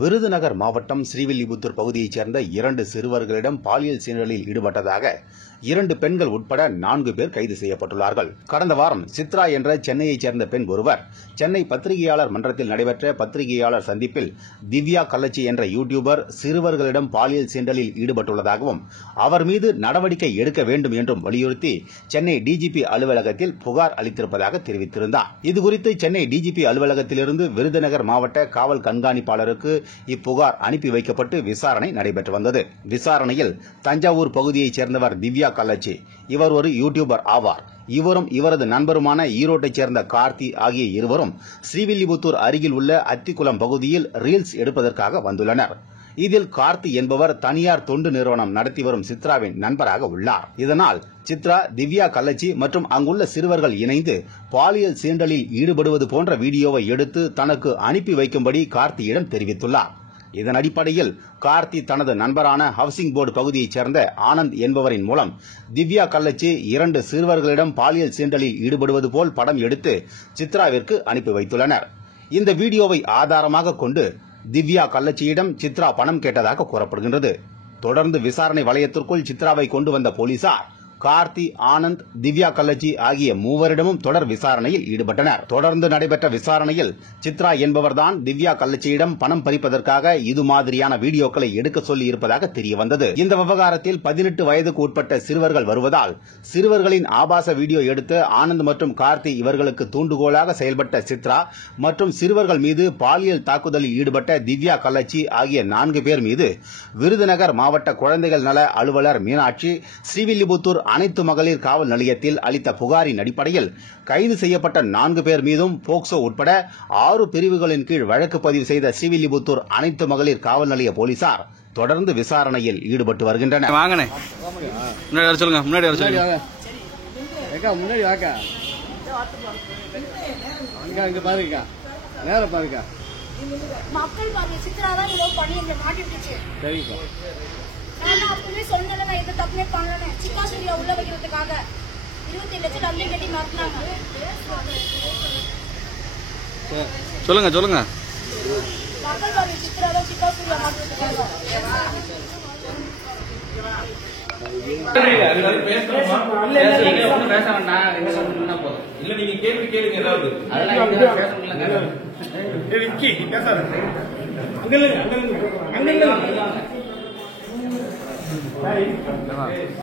விருதுநகர் மாவட்டம் ஸ்ரீவில்லிபுத்தூர் பகுதியைச் சேர்ந்த 2 சிறுவர்களிடம் பாலியல் சீண்டலில் ஈடுபட்டதாக 2 பெண்கள் உட்பட 4 பேர் கைது செய்யப்பட்டுள்ளார்கள். கடந்த வாரம் சித்ரா என்ற சென்னையைச் சேர்ந்த பெண் ஒருவர் சென்னை பத்திரிகையாளர் மன்றத்தில் நடைபெற்ற பத்திரிகையாளர் சந்திப்பில் திவ்யா கள்ளச்சி என்ற யூடியூபர் சிறுவர்களிடம் பாலியல் சீண்டலில் ஈடுபட்டுள்ளதாகவும் அவர் மீது நடவடிக்கை எடுக்க வேண்டும் என்றும் வலியுறுத்தி சென்னை டிஜிபி அலுவலகத்தில் புகார் அளித்திருப்பதாக தெரிவித்திருந்தார். இதுகுறித்து சென்னை டிஜிபி அலுவலகத்திலிருந்து விருதுநகர் மாவட்ட காவல் கண்காணிப்பாளருக்கு இப்புகார் அனுப்பி வைக்கப்பட்டு விசாரணை நடைபெற்று வந்தது. விசாரணையில் தஞ்சாவூர் பகுதியைச் சேர்ந்தவர் திவ்யா கள்ளச்சி. இவர் ஒரு யூடியூபர் ஆவார். இவரும் இவரது நண்பருமான ஈரோட்டைச் சேர்ந்த கார்த்தி ஆகிய இருவரும் ஸ்ரீவில்லிபுத்தூர் அருகில் உள்ள அத்திக்குளம் பகுதியில் ரீல்ஸ் எடுப்பதற்காக வந்துள்ளனர். இதில் கார்த்தி என்பவர் தனியார் தொண்டு நிறுவனம் நடத்தி வரும் சித்ராவின் நண்பராக உள்ளார். இதனால் சித்ரா, திவ்யா கள்ளச்சி மற்றும் அங்குள்ள சிறுவர்கள் இணைந்து பாலியல் சீண்டலில் ஈடுபடுவது போன்ற வீடியோவை எடுத்து தனக்கு அனுப்பி வைக்கும்படி கார்த்தியிடம் தெரிவித்துள்ளார். இதன் அடிப்படையில் கார்த்தி தனது நண்பரான ஹவுசிங் போர்டு பகுதியைச் சேர்ந்த ஆனந்த் என்பவரின் மூலம் திவ்யா கள்ளச்சி 2 சிறுவர்களிடம் பாலியல் சீண்டலில் ஈடுபடுவது போல் படம் எடுத்து சித்ராவிற்கு அனுப்பி வைத்துள்ளனர். இந்த வீடியோவை ஆதாரமாக கொண்டு திவ்யா கள்ளச்சியிடம் சித்ரா பணம் கேட்டதாக கூறப்படுகின்றது. தொடர்ந்து விசாரணை வளையத்திற்குள் சித்ராவை கொண்டு வந்த போலீசார் கார்த்தி, ஆனந்த், திவ்யா கள்ளச்சி ஆகிய மூவரிடமும் தொடர் விசாரணையில் ஈடுபட்டனர். தொடர்ந்து நடைபெற்ற விசாரணையில் சித்ரா என்பவர்தான் திவ்யா கள்ளச்சியிடம் பணம் பறிப்பதற்காக இது மாதிரியான வீடியோக்களை எடுக்க சொல்லி இருப்பதாக தெரியவந்தது. இந்த விவகாரத்தில் 18 வயதுக்கு உட்பட்ட சிறுவர்கள் வருவதால் சிறுவர்களின் ஆபாச வீடியோ எடுத்து ஆனந்த் மற்றும் கார்த்தி இவர்களுக்கு தூண்டுகோலாக செயல்பட்ட சித்ரா மற்றும் சிறுவர்கள் மீது பாலியல் தாக்குதலில் ஈடுபட்ட திவ்யா கள்ளச்சி ஆகிய 4 பேர் மீது விருதுநகர் மாவட்ட குழந்தைகள் நல அலுவலர் மீனாட்சி ஸ்ரீவில்லிபுத்தூர் அனைத்து மகளிர் காவல் நிலையத்தில் அளித்த புகாரின் அடிப்படையில் கைது செய்யப்பட்ட 4 பேர் மீதும் போக்சோ உட்பட 6 பிரிவுகளின் கீழ் வழக்கு பதிவு செய்த ஸ்ரீவில்லிபுத்தூர் அனைத்து மகளிர் காவல் நிலைய போலீசார் தொடர்ந்து விசாரணையில் ஈடுபட்டு வருகின்றனர். மக்கள் பாருங்க, சித்ரா தான் இவ்வளவு பண்ணி எங்களை மாட்டி விட்டுச்சு. நான் அப்பவே சொன்னேன், நான் எந்த தப்புமே பண்ணல. சிக்கா சூர்யா உள்ள வைக்கிறதுக்காக 27 லட்சம் டம்ளே கட்டி மாட்டினாங்க. சொல்லுங்க மக்கள் பாருங்க, சித்ரா தான் சிக்கா சூர்யா மாட்டுறதுக்காக. இல்ல நீங்க கேள்வி கேளுங்க ஏதாவது